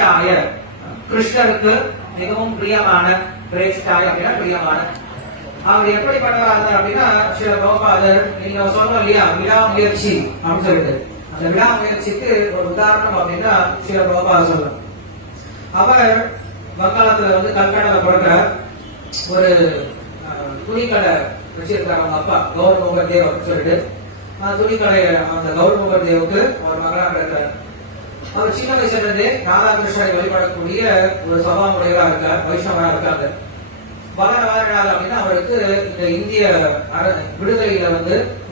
பிரேஷ்டாய, கிருஷ்ணருக்கு மிகவும் பிரியமான, பிரேஷ்டாய அப்படின்னா பிரியமான. அவர் எப்படிப்பட்டவா இருந்தார் அப்படின்னா ஸ்ரீல பிரபுபாதர், நீங்க சொல்றோம் இல்லையா விடாமுயற்சி அப்படின்னு சொல்லிட்டு, அந்த விடாமுயற்சிக்கு ஒரு உதாரணம் அப்படின்னா ஸ்ரீல பிரபுபாதர் சொல்லலாம். அவர் வங்காளத்துல கல்கட்டால பிறக்கிற ஒரு துணிக்கடை வச்சிருக்காரு அவங்க அப்பா கௌரவ தேவ் அப்படின்னு சொல்லிட்டு. அந்த துணிக்கடை அந்த கௌரவ தேவுக்கு அவர் மகளாக இருக்கிறார். அவர் சின்ன வயசுல இருந்தே ராதாகிருஷ்ணரை வழிபடக்கூடிய ஒரு சபாமுறைகளா இருக்கார், வைஷ்ணவரா இருக்காங்க. வளர வளராது அப்படின்னா அவருக்கு இந்த இந்திய விடுதலையில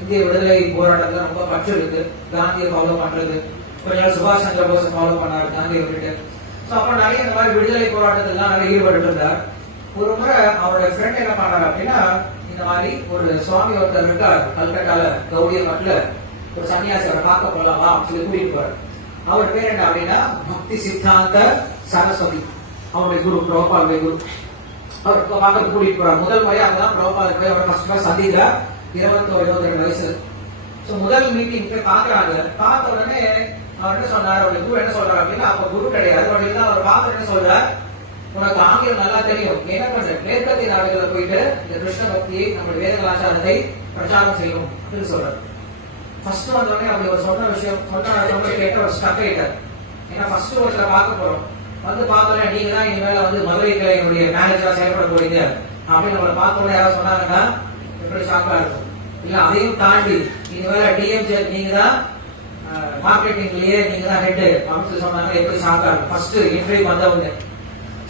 இந்திய விடுதலை போராட்டத்துல ரொம்ப பற்று இருக்கு. காந்தியை ஃபாலோ பண்றது, கொஞ்ச நாள் சுபாஷ் சந்திர போஸ் ஃபாலோ பண்ணாரு காந்தியை விட்டுட்டு. அப்புறம் நிறைய இந்த மாதிரி விடுதலை போராட்டத்துல நிறைய ஈடுபட்டு இருந்தார். ஒரு முறை அவருடைய ஃப்ரெண்ட் என்ன பண்ணாரு அப்படின்னா, இந்த மாதிரி ஒரு சுவாமி ஒருத்தர் இருக்கார் கல்கட்டால கௌடிய மட்டில, ஒரு சன்னியாசி அவரை பார்க்க போலாமா சொல்லி கூட்டிட்டு போறாரு. அவர் பேர் என்ன அப்படின்னா பக்தி சித்தாந்த சரஸ்வதி, அவருடைய குரு, பிரபுபாதுடைய குரு. அவர் பார்க்க கூட்டிட்டு போறாரு. முதல் முறையா தான் பிரபுபாது போய் அவரை ஃபர்ஸ்ட் சந்திக்கிறார். 21-22 வயசு. முதல் மீட்டிங் போய் பாக்குறாங்க. பார்த்த உடனே அவர் என்ன சொன்னார், அவருடைய குரு என்ன சொல்றாரு அப்படின்னா, அப்ப குரு கிடையாது அப்படின்னா அவர் பார்த்து என்ன சொல்றார், உனக்கு ஆங்கிலம் நல்லா தெரியும், என்ன பண்ற மேற்கத்திய நாடுகளில் போயிட்டு இந்த கிருஷ்ண பக்தியை நம்முடைய வேத கலாச்சாரத்தை பிரச்சாரம் செய்யும் அப்படின்னு சொல்றாரு. ஃபர்ஸ்ட் வந்தோடனே அவர் சொன்ன விஷயம் சொன்ன கேட்டு ஒரு ஸ்டக் ஆயிட்டார். ஏன்னா ஃபர்ஸ்ட் ஒருத்தரை பார்க்க போறோம், பார்க்கல நீங்க தான் இனிமேல மதுரை கிளையினுடைய மேனேஜரா செயல்பட போறீங்க அப்படின்னு நம்மளை பார்த்த உடனே யாராவது சொன்னாங்கன்னா எப்படி ஷாக்கா இருக்கும். இல்ல அதையும் தாண்டி இனிமேல டிஎம்ஜே நீங்க தான் மார்க்கெட்டிங்லயே நீங்க தான் ஹெட் அப்படின்னு சொன்னாங்க, எப்படி ஷாக்கா இருக்கும் ஃபர்ஸ்ட் இன்டர்வியூ வந்தவங்க.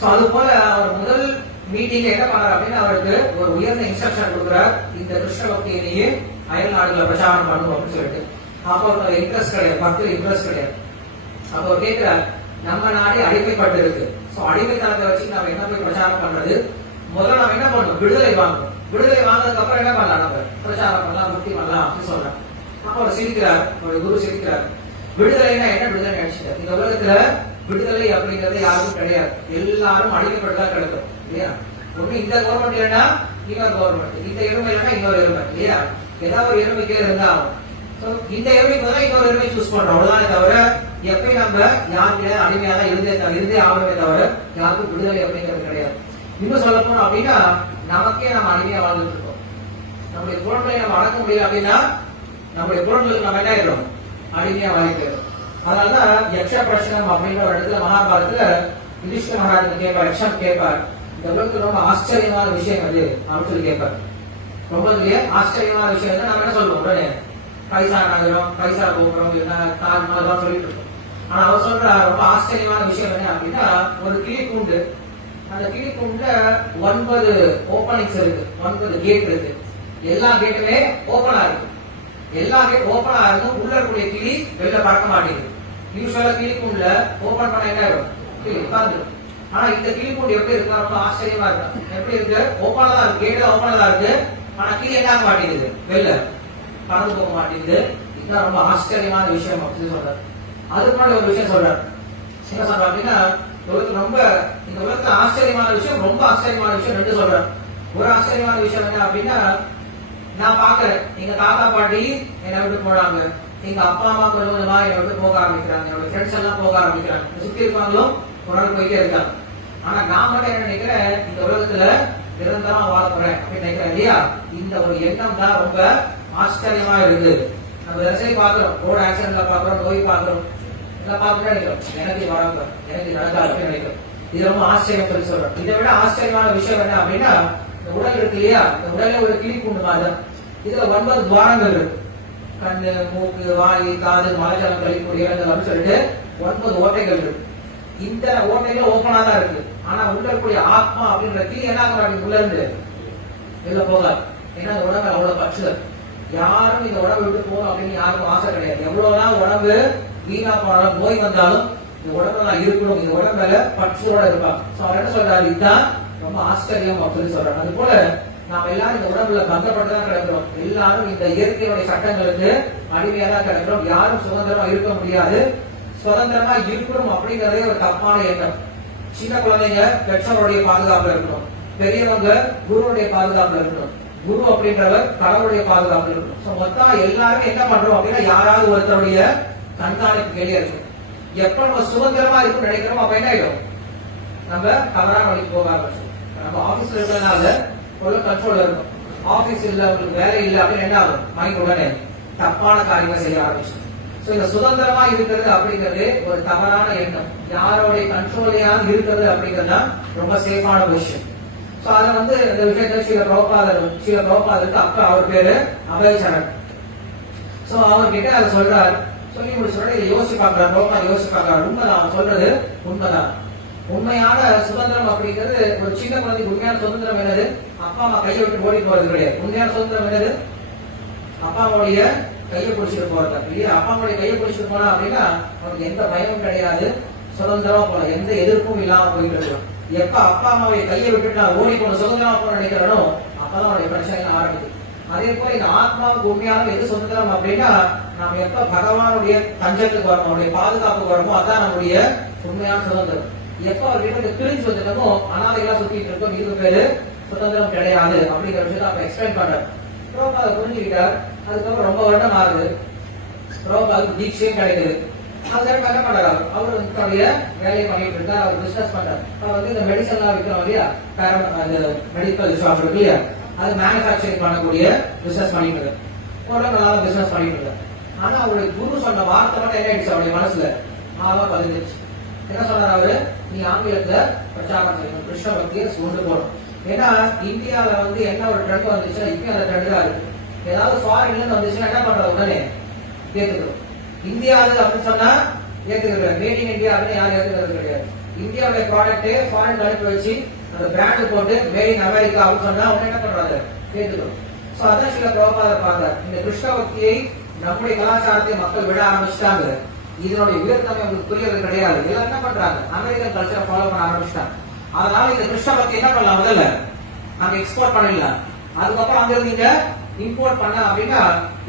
அது போல அவர் முதல் மீட்டிங் என்ன பண்ணார் அப்படின்னா, அவருக்கு ஒரு உயர்ந்த இன்ஸ்ட்ரக்ஷன் கொடுக்குறார், இந்த கிருஷ்ண பக்தியிலேயே அயல் நாடுகளை பிரச்சாரம் பண்ணுவோம் அப்படின்னு சொல்லிட்டு. அப்போ அவருக்கு இன்ட்ரெஸ்ட் கிடையாது, பக்தியில் இன்ட்ரெஸ்ட் கிடையாது. அப்போ அவர் கேட்கிறார், நம்ம நாடே அடிமைப்பட்டு இருக்கு, அடிமைத்தனத்தை வச்சு நம்ம என்ன போய் பிரச்சாரம் பண்றது, முதல்ல நம்ம என்ன பண்ணணும், விடுதலை வாங்கணும், விடுதலை வாங்கினதுக்கு அப்புறம் என்ன பண்ணலாம், நம்ம பிரச்சாரம் பண்ணலாம், முக்தி பண்ணலாம் அப்படின்னு சொல்றாங்க. அப்போ அவர் சிரிக்கிறார், அவருடைய குரு சிரிக்கிறார். விடுதலைனா என்ன, விடுதலை நினைச்சிட்டார். இந்த உலகத்துல விடுதலை அப்படிங்கிறது யாருக்கும் கிடையாது, எல்லாரும் அடிமைப்பட்டுதான் கிடக்கும் இல்லையா. ஒண்ணு இந்த கவர்மெண்ட் இல்லைன்னா இன்னொரு கவர்மெண்ட், இந்த எருமை இல்லைன்னா இன்னொரு எருமை இல்லையா, ஏதாவது ஒரு எருமை கீழே இருந்தாலும் இந்த எருமைக்கு தான் இன்னொரு எருமை சூஸ் பண்றோம், அவ்வளவுதானே தவிர எப்பயும் நம்ம யாருக்கு அடிமையா தான் இருந்தே ஆகவே தவிர யாருக்கும் விடுதலை அப்படிங்கிறது கிடையாது. இன்னும் சொல்ல போனோம் அப்படின்னா, நமக்கே நம்ம அடிமையா வாழ்ந்துட்டு இருக்கோம். நம்முடைய குழந்தைகளை நம்ம அடக்க முடியல அப்படின்னா நம்முடைய குழந்தைகளுக்கு நம்ம என்ன ஆயிடும், அடிமையா வாழி போயிடும். அதனாலதான் யக்ஷ பிரச்சனம் அப்படின்ற ஒரு இடத்துல மகாபாரதத்துல யுதிஷ்டிர மகாராஜன் கேட்பார், யக்ஷன் கேட்பார், இந்த உலகத்துல ரொம்ப ஆச்சரியமான விஷயம் அது அப்படின்னு சொல்லி கேட்பார். ரொம்ப ஆச்சரியமான விஷயம் நம்ம என்ன சொல்லுவோம், உடனே பைசா நகரம், பைசா கோபுரம், தாஜ்மஹால் சொல்லிட்டு இருக்கோம். ஆனா அவர் சொல்ற ரொம்ப ஆச்சரியமான விஷயம் என்ன அப்படின்னா, ஒரு கிளி கூண்டு, அந்த கிளி கூண்டுல 9 ஓப்பனிங்ஸ் இருக்கு, 9 கேட் இருக்கு. எல்லா கேட்டுமே ஓபனா இருக்கு, எல்லா கேட் ஓபனா இருக்கும், உள்ள இருக்கக்கூடிய கிளி வெளில பறக்க மாட்டேங்குது. யூஸ்வலா கிளி கூண்டுல ஓபன் பண்ண என்ன ஆகும், கிளி உட்கார்ந்துடும். ஆனா இந்த கிளி கூண்டு எப்படி இருக்கு, ரொம்ப ஆச்சரியமா இருக்கு. எப்படி இருக்கு, ஓபனா தான் இருக்கு, கேட் ஓபனா தான் இருக்கு, ஆனா கிளி என்ன ஆக மாட்டேங்குது, வெளில பறந்து போக மாட்டேங்குது. இதுதான் ரொம்ப ஆச்சரியமான விஷயம் அப்படின்னு சொல்றாரு. அதுக்கு முன்னாடி ஒரு விஷயம் சொல்றாரு, என்ன சொல்ற அப்படின்னா, ரொம்ப இந்த உலகத்துல ஆச்சரியமான விஷயம், ரொம்ப ஆச்சரியமான விஷயம் ரெண்டு சொல்றாரு. ஒரு ஆச்சரியமான விஷயம் என்ன அப்படின்னா, நான் பாக்குறேன் எங்க தாத்தா பாட்டி என்னை விட்டு போனாங்க, எங்க அப்பா அம்மா கொஞ்சம் கொஞ்சமா என்னை விட்டு போக ஆரம்பிக்கிறாங்க, என்னோட ஃப்ரெண்ட்ஸ் எல்லாம் போக ஆரம்பிக்கிறாங்க, சுத்தி இருக்கவங்களும் ஒரு நாள் போயிட்டே இருக்காங்க. ஆனா நான் மட்டும் என்ன நினைக்கிறேன், இந்த உலகத்துல நிரந்தரமா வாழ போறேன் அப்படின்னு நினைக்கிறேன் இல்லையா. இந்த ஒரு எண்ணம் தான் ரொம்ப ஆச்சரியமா இருக்குது. நம்ம தினசரி பாக்குறோம், ரோடு ஆக்சிடென்ட்ல பாக்குறோம், நோய் பாக்குறோம், எல்லாம் பார்த்துட்டு நினைக்கிறோம் எனக்கு வராங்க, எனக்கு நடக்காது அப்படின்னு நினைக்கிறோம். இது ரொம்ப ஆச்சரியம் சொல்லி சொல்றோம். இதை விட ஆச்சரியமான விஷயம் என்ன அப்படின்னா, இந்த உடல் இருக்கு இல்லையா, இந்த உடல்ல ஒரு கிளி கூண்டு மாதிரி, இதுல 9 துவாரங்கள் இருக்கு. கண்ணு, மூக்கு, வாய், காது, மலைஜலம், கழிக்கூடிய அப்படின்னு சொல்லிட்டு 9 ஓட்டைகள் இருக்கு. இந்த ஓட்டைகள் ஓப்பனா தான் இருக்கு. ஆனா உள்ள இருக்கக்கூடிய ஆத்மா அப்படின்ற கிளி என்ன ஆகும், உள்ள இருந்து வெளில போகாது. ஏன்னா இந்த உடம்பு அவ்வளவு பற்றுதல். யாரும் இந்த உடம்பு விட்டு போகணும் அப்படின்னு யாருக்கும் ஆசை கிடையாது. எவ்வளவுதான் உடம்பு வீணா போனாலும், நோய் வந்தாலும் இந்த உடம்புல இருக்கணும், இந்த உடம்புல பற்றோட இருப்பாங்க. அவர் என்ன சொல்றாரு, இதுதான் ரொம்ப ஆச்சரியம் அப்படின்னு சொல்றாங்க. அது போல நாம் எல்லாரும் இந்த உடம்புல பந்தப்பட்டுதான் கிடக்கிறோம். எல்லாரும் இந்த இயற்கையுடைய சட்டங்களுக்கு அடிமையா தான் கிடக்கிறோம். யாரும் சுதந்திரமா இருக்க முடியாது. சுதந்திரமா இருக்கணும் அப்படிங்கறதே ஒரு தப்பான எண்ணம். சின்ன குழந்தைங்க பெற்றோருடைய பாதுகாப்புல இருக்கணும், பெரியவங்க குருவுடைய பாதுகாப்புல இருக்கணும், குரு அப்படின்றவர் கடவுளுடைய பாதுகாப்பு இருக்கணும். மொத்தம் எல்லாருமே என்ன பண்றோம் அப்படின்னா, யாராவது ஒருத்தருடைய கண்காணிப்பு வெளியே இருக்கு. எப்ப நம்ம சுதந்திரமா இருக்குன்னு நினைக்கிறோம் அப்ப என்ன ஆயிடும், நம்ம தவறான வழிக்கு போக ஆரம்பிச்சோம். நம்ம ஆபீஸ்ல இருக்கிறதுனால ஒரு கண்ட்ரோல் இருக்கும். ஆபீஸ் இல்ல, உங்களுக்கு வேலை இல்லை அப்படின்னு என்ன ஆகும், மைண்ட் உடனே தப்பான காரியங்களை செய்ய ஆரம்பிச்சோம். சோ இந்த சுதந்திரமா இருக்கிறது அப்படிங்கிறது ஒரு தவறான எண்ணம். யாரோடைய கண்ட்ரோலையாவது இருக்கிறது அப்படிங்கிறது ரொம்ப சேஃபான விஷயம். சோ அத இந்த விஷயத்துல ஸ்ரீல பிரபுபாதருக்கு அப்பா, அவர் பேரு அபய் சரண். சோ அவர்கிட்ட அதை சொல்றாரு. சொல்லி முடிச்சோட இதை யோசிச்சு பார்க்கிறார், பிரபுபாத யோசிச்சு பார்க்கிறார். உண்மைதான், அவன் சொல்றது உண்மைதான். உண்மையான சுதந்திரம் அப்படிங்கிறது ஒரு சின்ன குழந்தைக்கு உண்மையான சுதந்திரம் என்னது, அப்பா அம்மா கையை விட்டு ஓடி போறது கிடையாது. உண்மையான சுதந்திரம் என்னது, அப்பா அம்மாவுடைய கையை பிடிச்சிட்டு போறது இல்லையா. அப்பா அம்மாவுடைய கையை பிடிச்சிட்டு போனா அப்படின்னா அவனுக்கு எந்த பயமும் கிடையாது, சுதந்திரமா போல எந்த எதிர்ப்பும் இல்லாம போயிட்டு இருக்கலாம். எப்ப அப்பா அம்மாவை கையை விட்டுட்டு நான் ஓடி போன சுதந்திரமா போன நினைக்கிறனோ அப்பதான் அவனுடைய பிரச்சனை ஆரம்பிக்குது. அதே போல இந்த ஆத்மாவுக்கு உண்மையான எது சுதந்திரம் அப்படின்னா, நாம் எப்ப பகவானுடைய தஞ்சத்துக்கு வரணும், அவருடைய பாதுகாப்புக்கு வரமோ அதான் நம்முடைய உண்மையான சுதந்திரம். எப்ப அவர்கிட்ட பிரிஞ்சு வந்துட்டோமோ அனாதைகளா சுத்திட்டு இருக்கோம், இது பேரு சுதந்திரம் கிடையாது அப்படிங்கிற விஷயத்த அப்ப எக்ஸ்பிளைன் பண்றாரு. பிரபுபாத புரிஞ்சுக்கிட்டார். அதுக்கப்புறம் ரொம்ப வருடம் ஆகுது, பிரபுபாதுக்கு தீட்சையும் கிடைக்குது. அதுக்கப்புறம் என்ன பண்றாரு, அவர் தன்னுடைய வேலையை பண்ணிட்டு இருக்காரு, அவர் பிசினஸ் பண்றாரு. அவர் இந்த மெடிசன் எல்லாம் விற்கிறோம் இல்லையா, மெடிக்கல் ஷாப் இருக்கு இல்லையா, அது மேனுபேக்சரிங் பண்ணக்கூடிய பிசினஸ் பண்ணிட்டு இருக்காரு. ஓரளவு நல்லா பிசினஸ் பண்ணிட்டு இருக்காரு. ஆனா அவருடைய குரு சொன்ன வார்த்தை மட்டும் என்ன ஆயிடுச்சு அவருடைய மனசுல ஆவா பதிஞ்சிருச்சு. என்ன சொன்னார் அவரு, நீ ஆங்கிலத்துல பிரச்சாரம் செய்யணும், கிருஷ்ண பக்தியை கொண்டு போறோம். ஏன்னா இந்தியாவில என்ன ஒரு ட்ரெண்ட் வந்துச்சுன்னா இப்பயும் அந்த ட்ரெண்ட் தான் இருக்கு. ஏதாவது ஃபாரின்ல இருந்து வந்துச்சுன்னா என்ன பண்றது, உடனே ஏத்துக்கிறோம். இந்தியாவில் அப்படின்னு சொன்னா ஏத்துக்கிறது, மேட் இன் இந்தியா அப்படின்னு யாரும் ஏத்துக்கிறது கிடையாது. இந்தியாவுடைய ப்ராடக்ட் ஃபாரின் அனுப்பி வச்சு அந்த பிராண்ட் போட்டு மேட் இன் அமெரிக்கா அப்படின்னு சொன்னா உடனே என்ன பண்றாங்க, ஏத்துக்கிறோம். சோ அதான் சில பிரபுபாதர் பாக்குறாரு, இந்த கிருஷ்ண பக்தியை நம்முடைய கலாச்சாரத்தை மக்கள் விட ஆரம்பிச்சுட்டாங்க. இதனுடைய உயர்த்தமை அவங்களுக்கு புரியறது கிடையாது. எல்லாம் என்ன பண்றாங்க, அமெரிக்கன் கல்ச்சரை ஃபாலோ பண்ண ஆரம்பிச்சுட்டாங்க. அதனால இந்த கிருஷ்ண பக்தி என்ன பண்ணலாம், முதல்ல நாங்க எக்ஸ்போர்ட் பண்ணிடலாம். அதுக்கப்புறம் அங்க நீங்க இம்போர்ட் பண்ண அப்படின்னா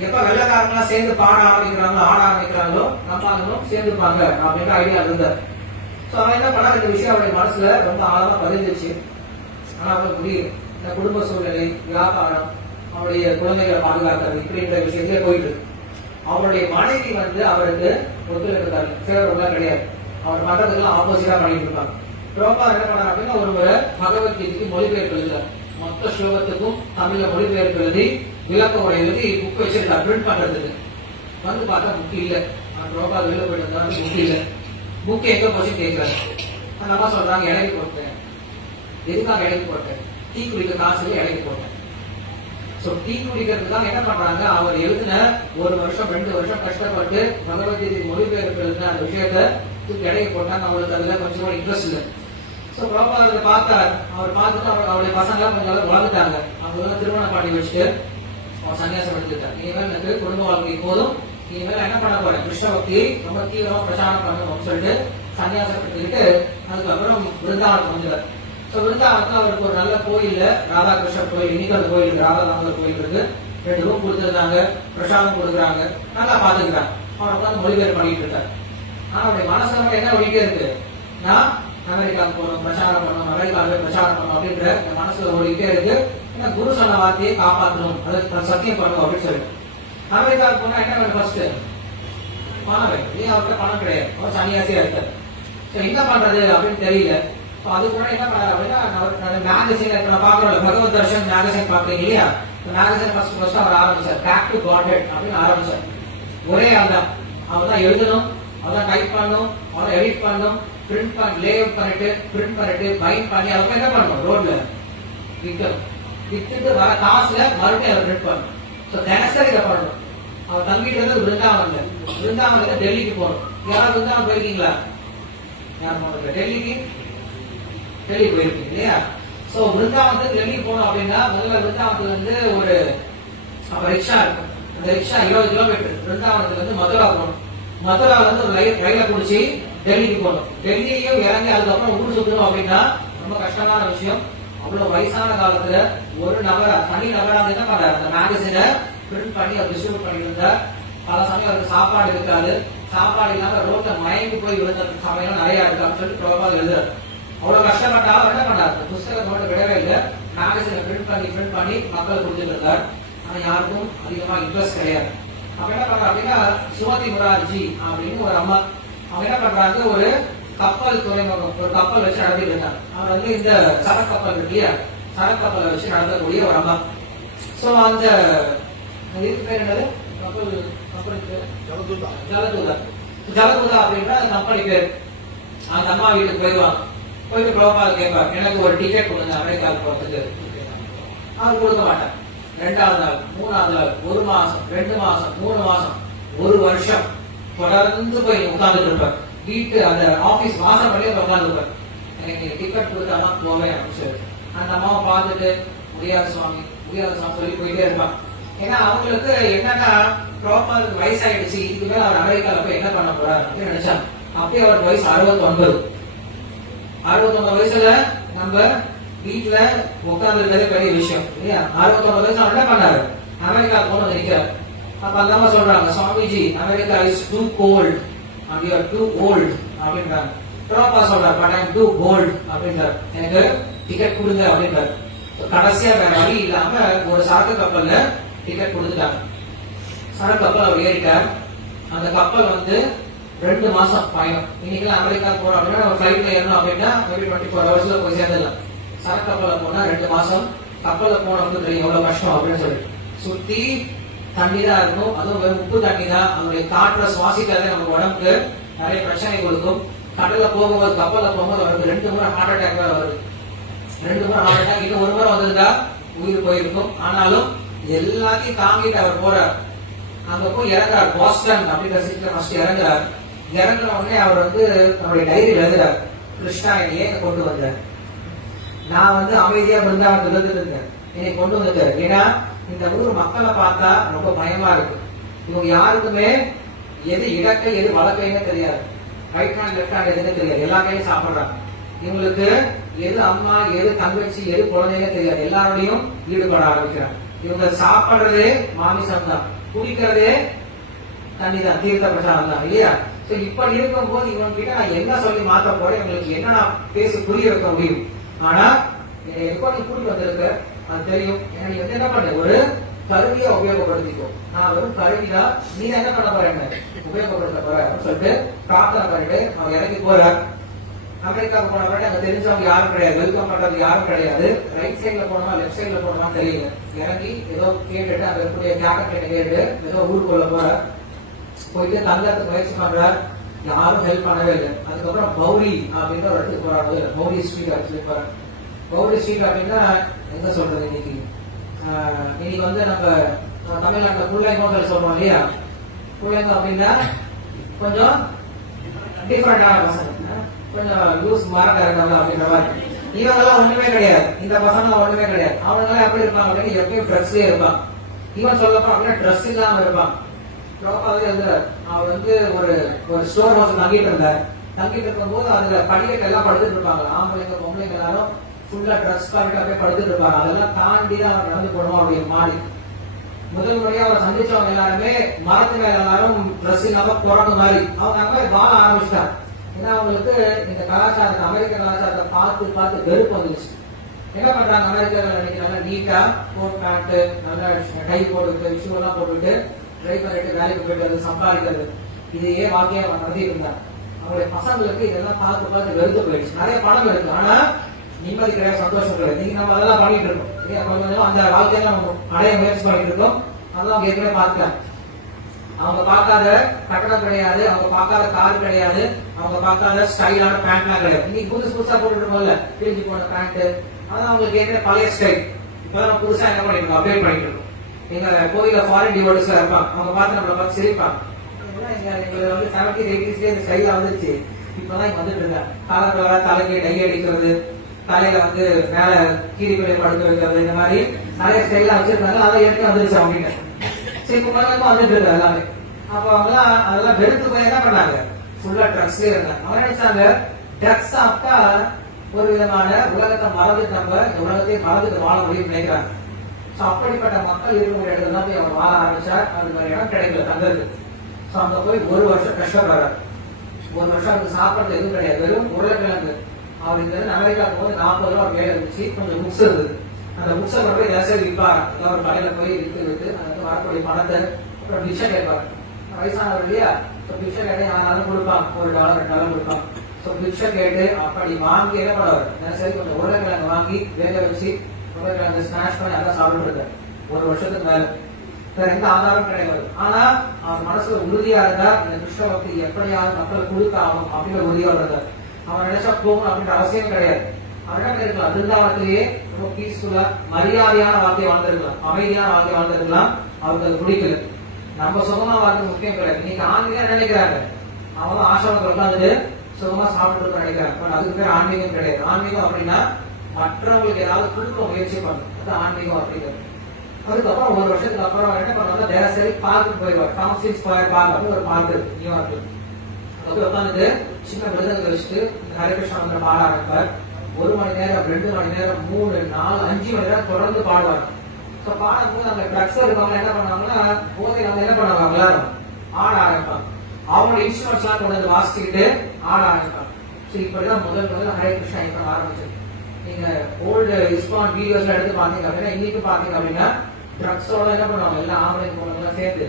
எப்ப வெள்ளக்காரங்களா சேர்ந்து பாட ஆரம்பிக்கிறாங்களோ ஆட ஆரம்பிக்கிறாங்களோ நம்மளும் சேர்ந்துப்பாங்க அப்படின்ற ஐடியா இருந்தார். சோ அவன் என்ன பண்ணா, இந்த விஷயம் அவருடைய மனசுல ரொம்ப ஆழமா பதிஞ்சிச்சு. ஆனா அவனுக்கு புரியுது, இந்த குடும்ப சூழ்நிலை, வியாபாரம், அவருடைய குழந்தைகளை பாதுகாக்கிறது இப்படின்ற விஷயத்திலே போயிட்டு இருக்கு. அவருடைய மனைவி அவருக்கு ஒத்துழைப்பு சேரவர்களா கிடையாது. அவர் பண்றதுக்கெல்லாம் ஆப்போசிட்டா பண்ணிட்டு இருப்பாங்க. பிரபுபாதர் என்ன பண்ணார் அப்படின்னா, ஒரு பகவத்கீதைக்கு மொழிபெயர்ப்பு எழுதுறார். மொத்த ஸ்லோகத்துக்கும் தமிழ்ல மொழிபெயர்ப்பு எழுதி விளக்க உரை எழுதி புக் வச்சிருக்கார் பிரிண்ட் பண்றதுக்கு. பார்த்தா புக் இல்ல. பிரபுபாதர் வெளில போயிட்டு இருந்தாரு, புக் இல்ல. புக் எங்க போச்சு கேட்கிறாரு. அந்த அம்மா சொல்றாங்க, இடைக்கு போட்டேன். எதுக்காக இடைக்கு போட்டேன், டீ குடிக்க காசு இடைக்கு போட்டேன். சோ டீ குடிக்கிறதுக்காக என்ன பண்றாங்க, அவர் எழுதின 1 வருஷம் 2 வருஷம் கஷ்டப்பட்டு பகவத்கீதை மொழிபெயர்ப்பு எழுதின அந்த விஷயத்த இடைக்கு போட்டாங்க. அவங்களுக்கு அதுல கொஞ்சம் இன்ட்ரெஸ்ட் இல்லை. சோ பிரபுபாதர் பார்த்தார். அவர் பார்த்துட்டு அவருடைய பசங்க கொஞ்சம் வளர்ந்துட்டாங்க. அவங்க திருமண பாட்டி வச்சுட்டு அவர் சன்னியாசம் எடுத்துட்டார். இனிமேல் எனக்கு குடும்ப வாழ்க்கை போதும், இனிமேல் என்ன பண்ண போறேன், கிருஷ்ண பக்தியை ரொம்ப தீவிரமா பிரச்சாரம் பண்ணணும் சொல்லிட்டு சன்னியாசம் எடுத்துக்கிட்டு அதுக்கப்புறம் விருந்தாவனம் வந்துட்டார். சோ விருந்தாவனத்துல அவருக்கு ஒரு நல்ல கோயில், ராதாகிருஷ்ணர் கோயில், இன்னைக்கு அந்த கோயில் இருக்கு, ராதாதாமர் கோயில் இருக்கு. 2 ரூம் கொடுத்துருந்தாங்க, பிரசாதம் கொடுக்குறாங்க, நல்லா பாத்துக்கிறாங்க. அவரை உட்காந்து மொழிபெயர்ப்பு பண்ணிட்டு இருக்காரு. ஆனா அவருடைய மனசுல என்ன ஓடிட்டே இருக்கு, நான் அமெரிக்காவுக்கு போகணும், பிரச்சாரம் பண்ணணும், அமெரிக்காவில் பிரச்சாரம் பண்ணணும் அப்படின்ற மனசுல ஓடிட்டே இருக்கு. ஏன்னா குரு சொன்ன வார்த்தையை காப்பாற்றணும், அதை சத்தியம் பண்ணணும் அப்படின்னு சொல்லிட்டு அமெரிக்காவுக்கு போனா என்ன வேணும், ஃபர்ஸ்ட் பணம் வேணும். ஏன் அவர்கிட்ட பணம் கிடையாது, அவர் சன்னியாசியா இருக்காரு. என்ன பண்றது அப்படின்னு தெரியல. அது கூட என்ன பண்ணாரு அப்படின்னா, மேகசின் நான் பாக்குறோம், பகவத் தர்ஷன் மேகசின் பாக்குறீங்க இல்லையா, மேகசின் ஃபர்ஸ்ட் அவர் ஆரம்பிச்சார், பேக் டு காட்ஹெட் அப்படின்னு ஆரம்பிச்சார். ஒரே ஆள் தான், அவர் தான் எழுதணும், அதான் டைப் பண்ணணும், அவரை எடிட் பண்ணணும், பிரிண்ட் பண்ணி லேஅவுட் பண்ணிட்டு பைண்ட் பண்ணி அவங்க என்ன பண்ணணும், ரோட்ல விற்கணும். வித்துட்டு வர காசுல மறுபடியும் அவர் பிரிண்ட் பண்ணணும். சோ தினசரி இதை பண்ணணும். அவர் தங்கிட்டு இருந்தது விருந்தாவன்ல டெல்லிக்கு போகணும். யாராவது விருந்தாவன் போயிருக்கீங்களா, யாரும் டெல்லி போயிருக்கீங்க இல்லையா. சோ விருந்தாவனத்துக்கு டெல்லி போகணும் அப்படின்னா முதல்ல விருந்தாவனத்துல ஒரு ரிக்ஷா இருக்கும். அந்த ரிக்ஷா 20 கிலோமீட்டர் விருந்தாவனத்துல மதுரா போகணும். மதுரால ஒரு ரயில குடிச்சு டெல்லிக்கு போகணும். டெல்லியும் இறங்கி அதுக்கப்புறம் ஊர் சுத்தணும் அப்படின்னா ரொம்ப கஷ்டமான விஷயம். அவ்வளவு வயசான காலத்துல ஒரு நபர் தனி நபராக என்ன பண்றாரு, அந்த மேகசினை பிரிண்ட் பண்ணி அவர் டிஸ்ட்ரிபியூட் பண்ணிட்டு இருந்தார். பல சமயம் அவருக்கு சாப்பாடு இருக்காது, சாப்பாடு இல்லாம ரோட்ல மயங்கி போய் விழுந்த சமயம் நிறைய இருக்கு அப்படின்னு சொல்லிட்டு பிரபுபாதர் எழுதுறாரு. அவ்வளவு கஷ்டப்பட்டாலும் என்ன பண்ணாரு, புத்தகம் மட்டும் விடவே இல்லை, மேகசினை பிரிண்ட் பண்ணி மக்கள் கொடுத்துட்டு இருந்தார். ஆனா யாருக்கும் அதிகமா இன்ட்ரெஸ்ட் கிடையாது. அப்ப என்ன பண்றாரு அப்படின்னா, சுமதி முரார்ஜி அப்படின்னு ஒரு அம்மா, அவங்க என்ன பண்றாங்க, ஒரு கப்பல் துறைமுகம், ஒரு கப்பல் வச்சு நடத்திட்டு இருந்தாங்க. அவர் வந்து இந்த சரக்கப்பல் இருக்கு இல்லையா, சரக்கப்பலை வச்சு நடத்தக்கூடிய ஒரு அம்மா. சோ அந்த இதுக்கு பேர் என்னது, கப்பல் கப்பலுக்கு ஜலதூதா. ஜலதூதா அப்படின்ற அந்த கம்பெனி பேர். அந்த அம்மா வீட்டுக்கு போயிடுவாங்க. போயிட்டு பிரபாத கேட்பார், எனக்கு ஒரு டிக்கெட் கொடுங்க அமெரிக்காவுக்கு போறதுக்கு. அவர் கொடுக்க மாட்டார். 2வது நாள், 3வது நாள், 1 மாசம், 2 மாசம், 3 மாசம், 1 வருஷம் தொடர்ந்து போய் உட்கார்ந்துட்டு இருப்பார். வீட்டு அந்த ஆபீஸ் மாசம் வழியே உட்கார்ந்து இருப்பார். எனக்கு நீங்க டிக்கெட் கொடுத்தாதான் போவேன் அப்படின்னு சொல்லி. அந்த அம்மாவை பார்த்துட்டு முடியாது சுவாமி சொல்லி போயிட்டே இருப்பான். ஏன்னா அவங்களுக்கு என்னன்னா, பிரபாதுக்கு வயசாயிடுச்சு, இதுக்கு மேல அவர் அமெரிக்கால போய் என்ன பண்ண போறாரு அப்படின்னு நினைச்சாங்க. அப்பயே அவர் வயசு 69. 69 வயசுல நம்ம வீட்டுல உட்கார்ந்து இருக்கிறதே பெரிய விஷயம் இல்லையா. 69 வயசு என்ன பண்ணாரு, அமெரிக்கா போன நிற்கிறார். அப்ப அந்த அம்மா சொல்றாங்க, Swamiji America is too cold and you are too old அப்படின்றாங்க. பிரபா சொல்றாரு, but I am too cold அப்படின்றார், எனக்கு டிக்கெட் கொடுங்க அப்படின்றார். கடைசியா வேற வழி இல்லாம ஒரு சரக்கு கப்பல்ல டிக்கெட் கொடுத்துட்டாங்க. சரக்கு கப்பல் அவர் ஏறிட்டார். அந்த கப்பல் வந்து 2 மாசம் பயணம். இன்னைக்கு அமெரிக்கா போறோம் அப்படின்னா நம்ம ஃபிளைட்ல ஏறணும் அப்படின்னா மேபி 24 ஹவர்ஸ்ல போய் சேர்ந்துடலாம். சரக்கு கப்பல்ல போனா 2 மாசம். கப்பல்ல போனவங்க தெரியும் எவ்வளவு கஷ்டம் அப்படின்னு சொல்லி. சுத்தி தண்ணி தான் இருக்கும், அதுவும் வெறும் உப்பு தண்ணி தான். அதனுடைய காற்றை சுவாசிக்காத நம்ம உடம்புக்கு நிறைய பிரச்சனை கொடுக்கும். கடல்ல போகும்போது, கப்பல்ல போகும்போது அவருக்கு 2 முறை ஹார்ட் அட்டாக் வருது. 2 முறை ஹார்ட் அட்டாக், இன்னும் 1 முறை வந்திருந்தா உயிர் போயிருக்கும். ஆனாலும் எல்லாத்தையும் தாங்கிட்டு அவர் போறார். அங்க போய் இறங்குறார். பாஸ்டன் அப்படின்ற சிட்டில ஃபர்ஸ்ட் இறங்குறார். இறங்குற உடனே அவர் வந்து அவருடைய டைரியில் எழுதுறார், கிருஷ்ணா என்னையே கொண்டு வந்தார். நான் வந்து அமைதியா பிருந்தாவனத்துல இருந்திருக்கேன், என்னை கொண்டு வந்துட்டார். ஏன்னா இந்த ஊர் மக்களை பார்த்தா ரொம்ப பயமா இருக்கு. இவங்க யாருக்குமே எது இடக்கை எது வழக்கைன்னு தெரியாது, ரைட் ஹேண்ட் லெஃப்ட் ஹேண்ட் எதுன்னு தெரியாது, எல்லா கையும் சாப்பிடுறாங்க. இவங்களுக்கு எது அம்மா எது தங்கச்சி எது குழந்தைங்க தெரியாது, எல்லாரோடையும் ஈடுபட ஆரம்பிக்கிறாங்க. இவங்க சாப்பிடுறதே மாமிசம் தான், குடிக்கிறதே தண்ணி தான், தீர்த்த பிரசாதம் தான் இல்லையா. சோ இப்படி இருக்கும் போது இவங்க கிட்ட நான் என்ன சொல்லி மாத்த போறேன், இவங்களுக்கு என்ன நான் பேசி புரிய வைக்க முடியும். ஆனா எப்ப நீ கூட்டி வந்திருக்க அது தெரியும். ஏன்னா நீ வந்து என்ன பண்ண, ஒரு கருவியா உபயோகப்படுத்திக்கோ. நான் வெறும் கருவிதான், நீ என்ன பண்ண போற, என்ன உபயோகப்படுத்த போற அப்படின்னு சொல்லிட்டு பிரார்த்தனை பண்ணிட்டு அவன் இறங்கி போற. அமெரிக்காவுக்கு போன பிறகு அங்க தெரிஞ்சவங்க யாரும் கிடையாது, வெல்கம் பண்றது யாரும் கிடையாது. ரைட் சைட்ல போனோமா லெப்ட் சைட்ல போனோமா தெரியல. இறங்கி ஏதோ கேட்டுட்டு அங்க இருக்கக்கூடிய ஜாக்கெட் கேட்டு ஏதோ ஊருக்குள்ள போற. போயிட்டு தங்கறதுக்கு முயற்சி பண்றார், யாரும் ஹெல்ப் பண்ணவே இல்லை. அதுக்கப்புறம் பௌரி அப்படின்ற ஒரு இடத்துக்கு போறாங்க. பௌரி ஸ்ட்ரீட் ஆக்சுவலி போறாங்க. பௌரி ஸ்ட்ரீட் அப்படின்னா என்ன சொல்றது, இன்னைக்கு வந்து நம்ம தமிழ்நாட்டுல புள்ளைங்க ஹோட்டல் சொல்றோம் இல்லையா. புள்ளைங்க அப்படின்னா கொஞ்சம் டிஃபரெண்டான பசங்க, கொஞ்சம் லூஸ் மரக்காரங்க அப்படின்ற மாதிரி. இவங்கெல்லாம் ஒண்ணுமே கிடையாது, இந்த பசங்க ஒண்ணுமே கிடையாது. அவங்க எல்லாம் எப்படி இருப்பாங்க அப்படின்னு எப்பயும் ட்ரெஸ்லயே இருப்பான். இவன் சொல்லப்போ அப்படின்னா ட்ரெஸ் இல்லாம இருப்பான். அவர் வந்து ஒரு ஸ்டோர் ஹவுஸ் தங்கிட்டு இருந்தார். தங்கிட்டு இருக்கும் போது அதுல படிக்கட்டு எல்லாம் படுத்துட்டு இருப்பாங்க. ஆம்பளைங்க பொம்பளைங்க எல்லாரும் ஃபுல்லா ட்ரெஸ் பண்ணிட்டு அப்படியே படுத்துட்டு இருப்பாங்க. அதெல்லாம் தாண்டி தான் அவர் நடந்து போடுவோம் அப்படின்னு மாறி. முதல் முறையா அவரை சந்திச்சவங்க எல்லாருமே மரத்து மேல எல்லாரும் ட்ரெஸ் இல்லாம குறங்க மாதிரி அவங்க அங்கே வாழ ஆரம்பிச்சிட்டாங்க. ஏன்னா அவங்களுக்கு இந்த கலாச்சாரத்தை, அமெரிக்க கலாச்சாரத்தை பார்த்து பார்த்து வெறுப்பு வந்துச்சு. என்ன பண்றாங்க, அமெரிக்காவில் நினைக்கிறாங்க நீட்டா கோட் பேண்ட் நல்லா டை போட்டுக்கிட்டு விஷயம் எல்லாம் போட்டுக்கிட்டு ட்ரை பண்ணிட்டு வேலைக்கு போயிட்டு வந்து சம்பாதிக்கிறது, இதையே வாழ்க்கையா நடத்திட்டு இருந்தாங்க. அவங்களுடைய பசங்களுக்கு இதெல்லாம் பார்த்து பார்த்து வெறுத்து போயிடுச்சு. நிறைய பணம் இருக்கு, ஆனா நிம்மதி கிடையாது, சந்தோஷம் கிடையாது. நீங்க நம்ம அதெல்லாம் பண்ணிட்டு இருக்கோம், கொஞ்சம் அந்த வாழ்க்கையில நம்ம அடைய முயற்சி பண்ணிட்டு இருக்கோம். அதெல்லாம் அவங்க ஏற்கனவே பார்க்கலாம். அவங்க பார்க்காத கட்டணம் கிடையாது, அவங்க பார்க்காத கார் கிடையாது, அவங்க பார்க்காத ஸ்டைலான பேண்ட் எல்லாம் கிடையாது. இன்னைக்கு புதுசா போட்டுட்டு இருக்கோம்ல பிரிஞ்சு போன பேண்ட், அதான் அவங்களுக்கு ஏற்கனவே பழைய ஸ்டைல். இப்பதான் புதுசா என்ன பண்ணிட்டு இருக்கோம், அப்டேட் பண்ணிட்டு இருக்கோம். எங்க கோயில ஃபாரின் டிவோர்ஸ்ல இருப்பாங்க, அவங்க பார்த்து நம்மளை பார்த்து சிரிப்பாங்க. எங்களுக்கு வந்து 70s 80s இந்த ஸ்டைல வந்துருச்சு, இப்பதான் இங்க வந்துட்டு இருக்காங்க. காலத்துல தலைக்கு டை அடிக்கிறது, தலையில வந்து மேல கீரிப்பை படுக்க வைக்கிறது, இந்த மாதிரி நிறைய ஸ்டைலா வச்சிருக்காங்க. அதை ஏற்கனவே வந்துருச்சு அவங்க. சரி குழந்தைங்க வந்துட்டு இருக்காங்க எல்லாமே. அப்ப அவங்கலாம் அதெல்லாம் வெறுத்து போய் என்ன பண்ணாங்க, ஃபுல்லா ட்ரக்ஸ்லயே இருந்தாங்க. அவங்க நினைச்சாங்க ட்ரக்ஸ் சாப்பிட்டா ஒரு விதமான உலகத்தை மறந்துட்டு நம்ம உலகத்தையே மறந்துட்டு வாழ முடியும் நினைக்கிறாங்க. அப்படிப்பட்ட மக்கள் இருக்கக்கூடிய இடத்துல தான் போய் அவர் வாழ ஆரம்பிச்சார். அதுக்கு ஒரு இடம் கிடைக்கல தங்கிறது. சோ அங்க போய் 1 வருஷம் கஷ்டப்படுறாரு. 1 வருஷம் அதுக்கு சாப்பிட்றது எதுவும் கிடையாது, வெறும் உருளைக்கிழங்கு. அவர் இந்த அமெரிக்காவுக்கு போது 40 ரூபா வேலை இருந்துச்சு, கொஞ்சம் புக்ஸ் இருந்தது. அந்த புக்ஸை போய் ஏதாவது விற்பாரு, ஒரு கடையில போய் விற்று அதுக்கு வரக்கூடிய பணத்தை அப்புறம் டிஷை கேட்பாரு. வயசானவர் இல்லையா, பிக்சர் கேட்டு யாராலும் கொடுப்பாங்க, $1 $2 கொடுப்பாங்க. பிக்சர் கேட்டு அப்படி வாங்கி என்ன பண்ணுவார், சரி கொஞ்சம் உருளைக்கிழங்கு வாங்கி வேக வச்சு உருளைக்கிழங்கு ஸ்மாஷ் பண்ணி அதான் சாப்பிட்டு இருக்காரு 1 வருஷத்துக்கு மேல. வேற எந்த ஆதாரம் கிடையாது. ஆனா அவன் மனசுல உறுதியா இருந்தா இந்த கிருஷ்ண பக்தி எப்படியாவது மக்களுக்கு கொடுக்க ஆகும் அப்படிங்கிற உறுதியா இருந்தார். அவன் நினைச்சா போகணும் அப்படின்ற அவசியம் கிடையாது. அவன் இருக்கலாம் பிருந்தாவனத்திலேயே ரொம்ப பீஸ்ஃபுல்லா மரியாதையான வாழ்க்கை வாழ்ந்திருக்கலாம், அமைதியான வாழ்க்கை வாழ்ந்திருக்கலாம். அவருக்கு அது பிடிக்கல. நம்ம சுகமா வாழ்க்கை முக்கியம் கிடையாது. இன்னைக்கு ஆன்மீகம் நினைக்கிறாங்க, அவங்க ஆசிரமத்தில் உட்காந்துட்டு சுகமா சாப்பிட்டு நினைக்கிறாங்க. பட் அதுக்கு பேர் ஆன்மீகம் கிடையாது. ஆன்மீகம் அப்படின்னா மற்றவங்களுக்கு ஏதாவது கொடுக்க முயற்சி பண்ணணும், அது ஆன்மீகம் அப்படிங்கிறது. அதுக்கப்புறம் 1 வருஷத்துக்கு அப்புறம் என்ன பண்ணுவாங்க, தினசரி பார்க்குக்கு போயிடுவார். டாம்சின் ஸ்கொயர் பார்க் அப்படின்னு ஒரு பார்க் இருக்கு நியூயார்க்ல. அது உட்காந்துட்டு சின்ன விருதுகள் வச்சுட்டு ஹரிகிருஷ்ணா வந்து பாட ஆரம்பிப்பார். 1 மணி நேரம் 2 மணி நேரம் 3 4 5 மணி நேரம் தொடர்ந்து பாடுவாங்க. பாடும்போது அந்த ட்ரக்ஸ் இருக்கவங்க என்ன பண்ணுவாங்கன்னா போதை வந்து என்ன பண்ணுவாங்க, எல்லாரும் ஆட ஆரம்பிப்பாங்க. அவங்களோட இன்ஸ்ட்ருமெண்ட்ஸ் எல்லாம் கொண்டு வந்து வாசிச்சுக்கிட்டு ஆட ஆரம்பிப்பாங்க. இப்படிதான் முதல் ஹரே கிருஷ்ணா இப்ப ஆரம்பிச்சது. நீங்க ஓல்டு இஸ்கான் வீடியோஸ்ல எடுத்து பாத்தீங்க அப்படின்னா இன்னைக்கு பாத்தீங்க அப்படின்னா ட்ரக்ஸோட என்ன பண்ணுவாங்க, எல்லாம் ஆம்பளை பொண்ணுங்க சேர்ந்து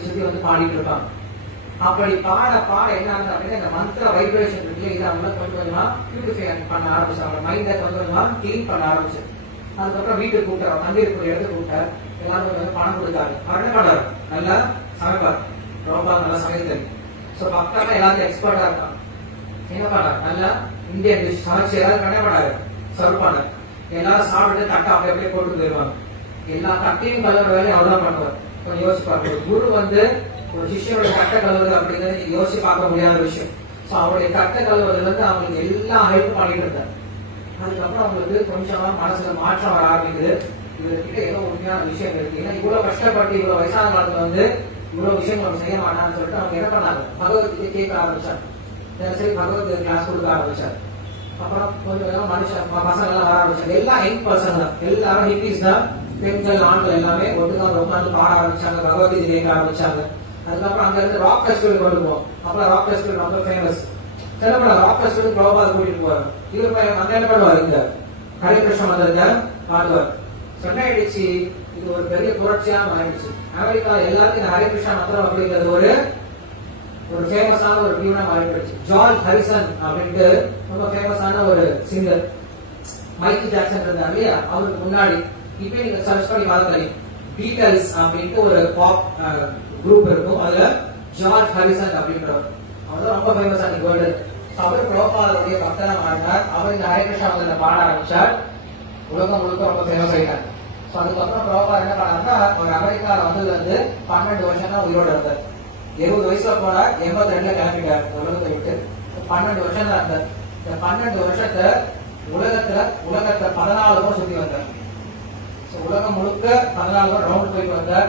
சுத்தி வந்து பாடிட்டு இருப்பாங்க. அப்படி பாட பாட என்ன ஆகுது அப்படின்னா இந்த மந்திர வைப்ரேஷன் இருக்கு, இதை அவங்க கொஞ்சம் கொஞ்சமா பியூரிஃபை பண்ண ஆரம்பிச்சாங்க. மைண்டை கொஞ்சம் கொஞ்சமா கிளீன் பண்ண ஆரம்பிச்சு. அதுக்கப்புறம் வீட்டுக்கு கூப்பிட்டார், மந்திருக்கு இடத்துக்கு கூப்பிட்டார். எல்லாரும் வந்து பணம் கொடுத்தாரு. அவர் என்ன பண்ணாரு, நல்லா சமைப்பார், ரொம்ப நல்லா சமையல் தெரியும். பக்கத்துல எல்லாத்தையும் எக்ஸ்பர்ட்டா இருக்காங்க. என்ன பண்ணாரு, நல்லா இந்தியன் டிஷ் சமைச்சு எல்லாரும் என்ன பண்ணாரு, சர்வ் பண்ணார். எல்லாரும் சாப்பிட்டு தட்டை அப்படி அப்படியே போட்டு போயிருவாங்க. எல்லா தட்டையும் கலர் வேலையும் அவர் தான் பண்ணுவார். கொஞ்சம் யோசிச்சு பார்க்க, குரு வந்து ஒரு சிஷ்யனுடைய தட்டை கழுவுறது அப்படிங்கிறது நீங்க யோசிச்சு பார்க்க முடியாத விஷயம். அவருடைய தட்டை கழுவுறதுல இருந்து அவங்களுக்கு எல்லா ஹெல்ப் பண்ணிட்டு இருந்தார். அதுக்கப்புறம் அவங்களுக்கு கொஞ்சமா மனசுல மாற்றம் வர ஆரம்பிக்குது. இவர்கிட்ட ஏதோ உண்மையான விஷயம் இருக்கு. ஏன்னா இவ்வளவு கஷ்டப்பட்டு இவ்வளவு வயசான காலத்துல வந்து இவ்வளவு விஷயம் நம்ம செய்ய மாட்டான்னு சொல்லிட்டு அவங்க என்ன பண்ணாங்க, பகவத்கீதை கேட்க ஆரம்பிச்சாங்க. சரி பகவத்கீதை கிளாஸ் கொடுக்க ஆரம்பிச்சாரு. அப்புறம் கொஞ்சம் மனுஷன் பசங்க எல்லாம் வர ஆரம்பிச்சாங்க. எல்லாம் யங் பர்சன் தான், எல்லாரும் ஹிப்பீஸ் தான், பெண்கள் ஆண்கள் எல்லாமே ஒட்டுக்காக உட்காந்து பாட ஆரம்பிச்சாங்க, பகவத்கீதை கேட்க ஆரம்பிச்சாங்க. அதுக்கப்புறம் அங்க இருந்து ராக் ஃபெஸ்டிவல் கொண்டு போவோம். அப்புறம் ராக் ஃபெஸ்டிவல் ரொம்ப ஃபேமஸ். சில ராக் ஃபெஸ்டிவல் பிரபாத கூட்டிட்டு போவார். இவர் அங்க என்ன பண்ணுவார், இந்த ஹரே கிருஷ்ண மந்திரத்தை பாடுவார். சொன்னாயிடுச்சு, இது ஒரு பெரிய புரட்சியா மாறிடுச்சு. அமெரிக்கா எல்லாருக்கும் இந்த ஹரே கிருஷ்ணா மந்திரம் அப்படிங்கிறது ஒரு ஃபேமஸான ஒரு டியூனா மாறிடுச்சு. ஜார்ஜ் ஹாரிசன் அப்படின்ட்டு ரொம்ப ஃபேமஸான ஒரு சிங்கர். மைக்கேல் ஜாக்சன் இருந்தார் இல்லையா, அவருக்கு முன்னாடி. இப்ப நீங்க சர்ச் பண்ணி பாருங்க, பீட்டல்ஸ் அப்படின்ட்டு ஒரு பாப் குரூப் இருக்கும். அதுல ஜார்ஜ் ஹாரிசன் அப்படின்றவர், அவர் ரொம்ப ஃபேமஸ் ஆனது வேர்ல்டு. அவர் பிரபாதருடைய பக்தனா மாறினார். அவர் இந்த ஹரே கிருஷ்ணா மந்திரத்தை பாட ஆரம்பிச்சார். உலகம் முழுக்க ரொம்ப ஃபேமஸ் ஆயிட்டார். அதுக்கப்புறம் பிரபாதர் என்ன பண்ணாருன்னா, ஒரு அமெரிக்கால வந்ததுல இருந்து 12 வருஷம் தான் உயிரோட இருந்தார். 70 வயசுல போனார், 82ல கிளம்பிட்டார் உலகத்தை விட்டு. 12 வருஷம் தான் இருந்தார். இந்த 12 வருஷத்தை உலகத்தை 14 முறை சுத்தி வந்தார். உலகம் முழுக்க 14 முறை ரவுண்ட் போயிட்டு வந்தார்.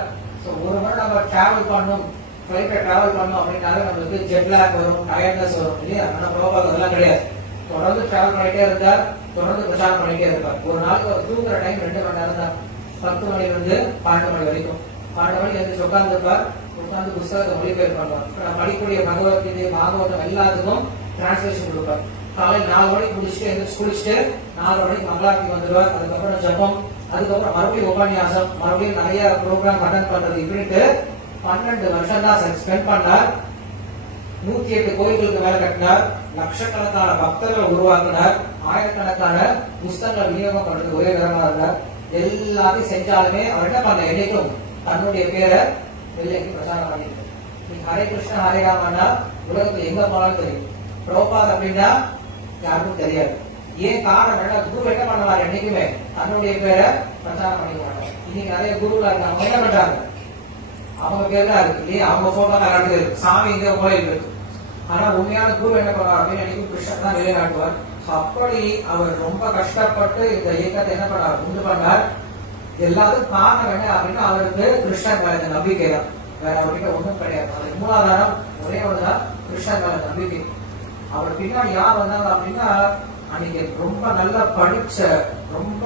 ஒரு முறை நம்ம டிராவல் பண்ணணும், ஃபிளைட்ல டிராவல் பண்ணணும் அப்படின்னாலே நம்மளுக்கு ஜெட் லாக் வரும், டயர்ட்னஸ் வரும் இல்லையா. ஆனா பிரபாகர் அதெல்லாம் கிடையாது. தொடர்ந்து டிராவல் பண்ணிட்டே இருந்தார், தொடர்ந்து பிரச்சாரம் பண்ணிட்டே இருப்பார். ஒரு நாளுக்கு ஒரு தூங்குற டைம் 2 மணி நேரம் தான், 10 மணில இருந்து 12 மணி வரைக்கும். 12 மணிக்கு எழுந்து உட்கார்ந்துருப்பார். உட்கார்ந்து புத்தகத்தை மொழிபெயர்ப்பு பண்ணுவார். படிக்கக்கூடிய பகவத்கீதை பாகவதம் எல்லாத்துக்கும் டிரான்ஸ்லேஷன் கொடுப்பார். காலையில் 4 மணிக்கு முடிச்சுட்டு எழுந்து குளிச்சுட்டு 4 மணிக்கு மங்களாரத்தி வந்துடுவார். அதுக்கப்புறம் ஜபம், அதுக்கப்புறம் மறுபடியும் உபன்யாசம், மறுபடியும் நிறைய ப்ரோக்ராம் அட்டன் பண்றது. இப்படிட்டு 12 வருஷம் தான் ஸ்பெண்ட் பண்ணார். 108 கோயில்களுக்கு மேல கட்டினார். லட்சக்கணக்கான பக்தர்கள் உருவாக்கினார். ஆயிரக்கணக்கான புஸ்தகங்கள் விநியோகம் பண்றது ஒரே விதமா இருந்தார். எல்லாத்தையும் செஞ்சாலுமே அவர் என்ன பண்ண, என்னைக்கும் தன்னுடைய பேரை வெள்ளைக்கு பிரச்சாரம் பண்ணிட்டு. ஹரே கிருஷ்ணா ஹரே ராமன்னா உலகத்துல எங்க போனாலும் தெரியும். பிரபாத் அப்படின்னா யாருக்கும் தெரியாது. ஏன் காரணம், குரு என்ன பண்ணுவார், என்னைக்குமே தன்னுடைய பேரை பிரச்சாரம் பண்ணிக்க மாட்டாங்க. இன்னைக்கு நிறைய குருவா இருக்காங்க, என்ன பண்றாங்க, அவங்க பேர் தான் இருக்கு இல்லையா, அவங்க போட்டோ தான் இருக்கு, சாமி இங்க கோயில் இருக்கு. ஆனா உண்மையான குரு என்ன பண்ணுவார் அப்படின்னு நினைக்கும் கிருஷ்ணன் தான் நிலைநாட்டுவார். அப்படி அவர் ரொம்ப கஷ்டப்பட்டு இந்த இயக்கத்தை என்ன பண்ணார், உண்டு பண்ணார். எல்லாத்துக்கும் காரணம் என்ன அப்படின்னா அவருக்கு கிருஷ்ணன் மேல இந்த நம்பிக்கை தான், வேற அவர்கிட்ட ஒண்ணும் கிடையாது. அதுக்கு மூலாதாரம் ஒரே ஒண்ணுதான், கிருஷ்ணன் மேல நம்பிக்கை. அவர் பின்னாடி யார் வந்தாங்க அப்படின்னா, அன்னைக்கு ரொம்ப நல்லா படிச்ச, ரொம்ப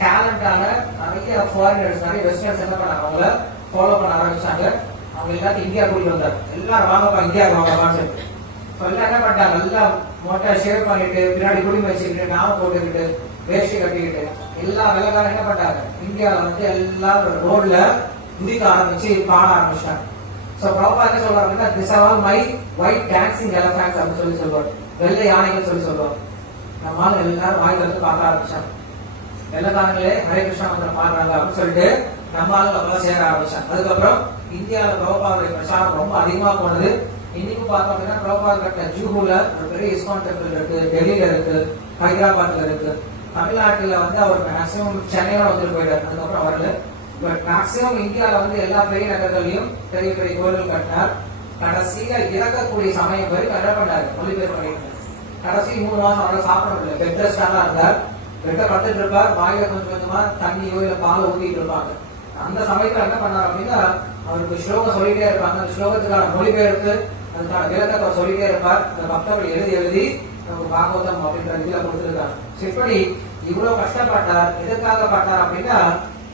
டேலண்டான நிறைய ஃபாரினர்ஸ், நிறைய வெஸ்டர்ன்ஸ் என்ன பண்ணாங்க, அவங்கள ஃபாலோ பண்ண ஆரம்பிச்சாங்க. அவங்க எல்லாத்தையும் இந்தியா கூட்டிட்டு வந்தாங்க. எல்லாரும் வாங்கப்பா இந்தியா வாங்கப்பான்னு சொல்லி. எல்லாம் என்ன பண்ணிட்டாங்க, எல்லாம் மொட்டை ஷேவ் பண்ணிட்டு, பின்னாடி குடி வச்சுக்கிட்டு, நாம போட்டுக்கிட்டு, வேஷ்டி கட்டிக்கிட்டு, எல்லா வேலைக்காரும் என்ன பண்ணாங்க, இந்தியாவில வந்து எல்லாரும் ரோட்ல குதிக்க ஆரம்பிச்சு பாட ஆரம்பிச்சாங்க. சோ பிரபா என்ன சொல்றாங்கன்னா this are all my white dancing elephants அப்படின்னு சொல்லி சொல்லுவார். வெள்ளை யானைகள் சொல்லி சொல்லுவார். நம்மால எல்லாரும் வாய் வந்து பார்க்க ஆரம்பிச்சாங்க. வெள்ளக்காரங்களே ஹரே கிருஷ்ணா மந்திரம் பாடுறாங்க அப்படின்னு சொல்லிட்டு நம்மளால அப்பெல்லாம் சேர ஆரம்பிச்சாங்க. அதுக்கப்புறம் இந்தியாவில பிரபாவுடைய பிரச்சாரம் ரொம்ப அதிகமா போனது. இன்னைக்கும் பார்த்தோம் அப்படின்னா பிரபாத் கட்ட ஜூஹூல ஒரு பெரிய இஸ்கான் டெம்பிள் இருக்கு, டெல்லியில இருக்கு, ஹைதராபாத்ல இருக்கு. தமிழ்நாட்டுல வந்து அவர் மேக்சிமம் சென்னையில வந்துட்டு போயிட்டார், அதுக்கப்புறம் வரல. பட் மேக்சிமம் இந்தியாவில வந்து எல்லா பெரிய நகரங்களையும் பெரிய பெரிய கோயில்கள் கட்டினார். கடைசியில இறக்கக்கூடிய சமயம் வரைக்கும் என்ன பண்ணாரு, மொழிபெயர்ப்பு பண்ணிட்டார். கடைசி 3 மாசம் அவரால் சாப்பிட முடியல, பெட் ரெஸ்டாக இருந்தார். பெட்டை படுத்துட்டு இருப்பார், வாயில கொஞ்சம் கொஞ்சமா தண்ணியோ இல்ல பாலை ஊத்திட்டு இருப்பாங்க. அந்த சமயத்துல என்ன பண்ணார் அப்படின்னா அவருக்கு ஸ்லோகம் சொல்லிட்டே இருப்பாங்க. அந்த ஸ்லோகத்துக்கான மொழிபெயர்ப்பு அதுக்கான விளக்கத்தை அவர் சொல்லிட்டே இருப்பார். அந்த பக்தர்கள் எழுதி நமக்கு பாகவதம் அப்படின்ற இதுல கொடுத்துருக்காங்க. இப்படி இவ்வளவு கஷ்டப்பட்டார். எதற்காக பட்டார் அப்படின்னா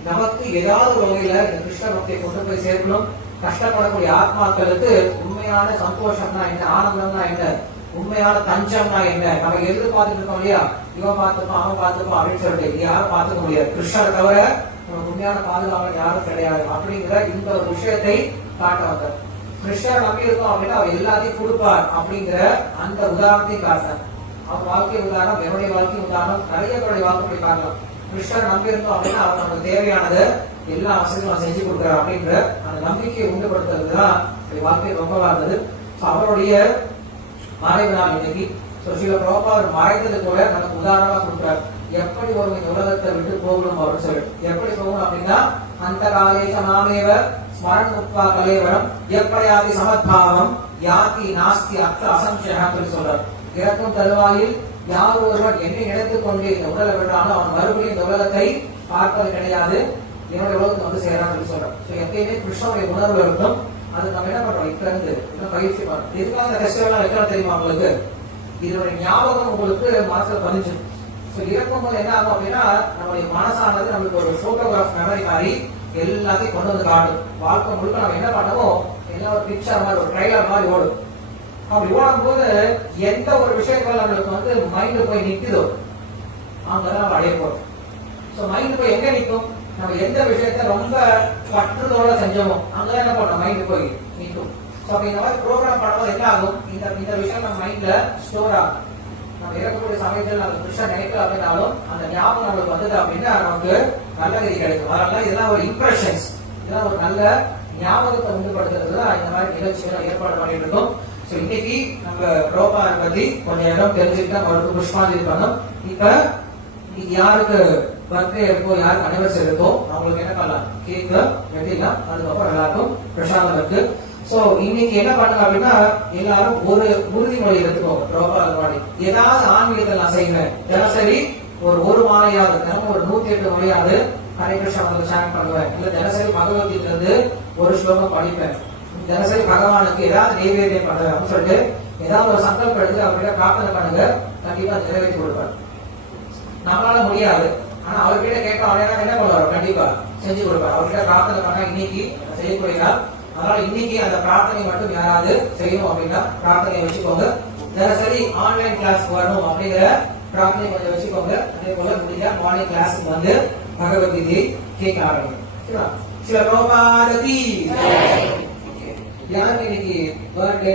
நமக்கு ஏதாவது ஒரு வகையில இந்த கிருஷ்ண பக்தியை கொண்டு போய் சேர்க்கணும். கஷ்டப்படக்கூடிய ஆத்மாக்களுக்கு உண்மையான சந்தோஷம்னா என்ன, ஆனந்தம்னா என்ன, உண்மையான தஞ்சம்னா என்ன, நம்ம எதிர்பார்த்துட்டு இருக்கோம் இல்லையா, இவன் பார்த்துப்போம் அவன் பார்த்துப்போம் அப்படின்னு சொல்லிட்டு யாரும் பார்த்துக்க முடியாது. கிருஷ்ணரை தவிர நமக்கு உண்மையான பாதுகாவலர் யாரும் கிடையாது அப்படிங்கிற இந்த ஒரு விஷயத்தை காட்ட வந்தார். கிருஷ்ணர் நம்பி இருக்கோம் அப்படின்னா அவர் எல்லாத்தையும் கொடுப்பார் அப்படிங்கிற அந்த உதாரணத்தையும் காட்டினார். அவர் வாழ்க்கை உதாரணம், என்னுடைய வாழ்க்கை உதாரணம், நிறைய பேருடைய வாழ்க்கை பார்க்கலாம். கிருஷ்ணர் நம்பி இருந்தோம் அப்படின்னா அவர் நமக்கு தேவையானது எல்லா வசதியும் செஞ்சு கொடுக்குறாரு அப்படின்ற அந்த நம்பிக்கையை உண்டுபடுத்துறதுதான் வாழ்க்கை ரொம்ப இருந்தது. அவருடைய மறைவு நாள் இன்னைக்கு. சில பிரபா அவர் மறைந்தது கூட நமக்கு உதாரணமா கொடுக்குறாரு. எப்படி ஒரு இந்த உலகத்தை விட்டு போகணும் அப்படின்னு சொல்லி, எப்படி போகணும் அப்படின்னா அந்த காலேஜ நாமேவ ஸ்மரண் முக்வா கலேவரம் எப்படியாதி சமத்பாவம் யாதி நாஸ்தி அர்த்த அசம்சயம் சொல்றார். இறக்கும் தருவாயில் யார் ஒருவன் என்னை நினைத்துக் கொண்டு இந்த உடலை விட்டாலும் அவன் மறுபடியும் இந்த உலகத்தை பார்ப்பது கிடையாது, என்னுடைய உலகத்தை வந்து சேரான்னு சொல்றான். எப்பயுமே கிருஷ்ணனுடைய உணர்வு இருக்கும். அது நம்ம என்ன பண்றோம், இப்ப இருந்து இன்னும் பயிற்சி பண்றோம். எதுக்காக இந்த ஃபெஸ்டிவல் வைக்கலாம் தெரியுமா உங்களுக்கு? இதனுடைய ஞாபகம் உங்களுக்கு மனசுல பதிஞ்சு இறக்கும் போது என்ன ஆகும் அப்படின்னா நம்மளுடைய மனசானது நம்மளுக்கு ஒரு போட்டோகிராஃப் மெமரி மாதிரி எல்லாத்தையும் கொண்டு வந்து காட்டும். வாழ்க்கை முழுக்க நம்ம என்ன பண்ணுவோம், எல்லாம் ஒரு பிக்சர் மாதிரி ஒரு ட்ரைலர் மாதிரி ஓடும். அப்படி ஓடும் போது எந்த ஒரு விஷயங்கள் நம்மளுக்கு வந்து மைண்ட் போய் நிக்குதோ அங்கதான் நம்ம அடைய போறோம். சோ மைண்ட் போய் எங்க நிற்கும், நம்ம எந்த விஷயத்த ரொம்ப பற்றுதோட செஞ்சோமோ அங்கதான் என்ன பண்ணோம், மைண்ட் போய் நிற்கும். சோ அப்ப இந்த மாதிரி ப்ரோக்ராம் பண்ணும்போது என்ன ஆகும், இந்த விஷயம் நம்ம மைண்ட்ல ஸ்டோர் ஆகும். நம்ம இறக்கக்கூடிய சமயத்தில் நம்ம கிருஷ்ணன் நினைக்கல அப்படின்னாலும் அந்த ஞாபகம் நம்மளுக்கு வந்தது அப்படின்னா நமக்கு நல்ல கதி கிடைக்கும். அதனால இதெல்லாம் ஒரு இம்ப்ரெஷன்ஸ், இதெல்லாம் ஒரு நல்ல ஞாபகத்தை உண்டுபடுத்துறது தான் இந்த மாதிரி நிகழ்ச்சிகளை ஏற்பாடு பண்ணிட்டு இருக்கோம். சோ இன்னைக்கு நம்ம ப்ரோபாரை பத்தி கொஞ்சம் இடம் தெரிஞ்சுக்கிட்டா அவருக்கு புஷ்பாஞ்சலி பண்ணோம். இப்ப யாருக்கு பர்த்டே இருக்கோ, யாருக்கு அனிவர்சரி இருக்கோ அவங்களுக்கு என்ன பண்ணலாம், கேக் வெட்டிடலாம். அதுக்கப்புறம் எல்லாருக்கும் பிரசாதம் இருக்கு. சோ இன்னைக்கு என்ன பண்ணுங்க அப்படின்னா எல்லாரும் ஒரு உறுதிமொழி எடுத்துக்கோங்க. ப்ரோபால் ஏதாவது ஆன்மீகத்தை நான் செய்வேன், தினசரி ஒரு மாலையாவது, தினமும் ஒரு 108 மொழியாவது ஹரே கிருஷ்ணா வந்து சேனல் பண்ணுவேன், இல்ல தினசரி பகவத்கீதை இருந்து ஒரு ஸ்லோகம் படிப்பேன், தினசரி பகவானுக்கு ஏதாவது நைவேத்தியம் பண்ணுவேன் அப்படின்னு சொல்லிட்டு ஏதாவது ஒரு சங்கல்பம் எடுத்து அவர்கிட்ட பிரார்த்தனை பண்ணுங்க. கண்டிப்பா நிறைவேற்றி கொடுப்பார். நம்மளால முடியாது, ஆனா அவர்கிட்ட கேட்க அவரே என்ன பண்ணுவார், கண்டிப்பா செஞ்சு கொடுப்பார். அவர்கிட்ட பிரார்த்தனை பண்ணா இன்னைக்கு செய்யக்கூடியதா. அதனால இன்னைக்கு அந்த பிரார்த்தனை மட்டும் யாராவது செய்யணும் அப்படின்னா பிரார்த்தனை வச்சுக்கோங்க. தினசரி ஆன்லைன் கிளாஸ் வரணும் அப்படிங்கிற பிரார்த்தனை கொஞ்சம் வச்சுக்கோங்க. அதே போல முடிஞ்சா மார்னிங் கிளாஸுக்கு வந்து பகவத்கீதையை கேட்க ஆரம்பிக்கும். சில ரோபாரதி யாருக்கு இன்னைக்கு பர்த்டே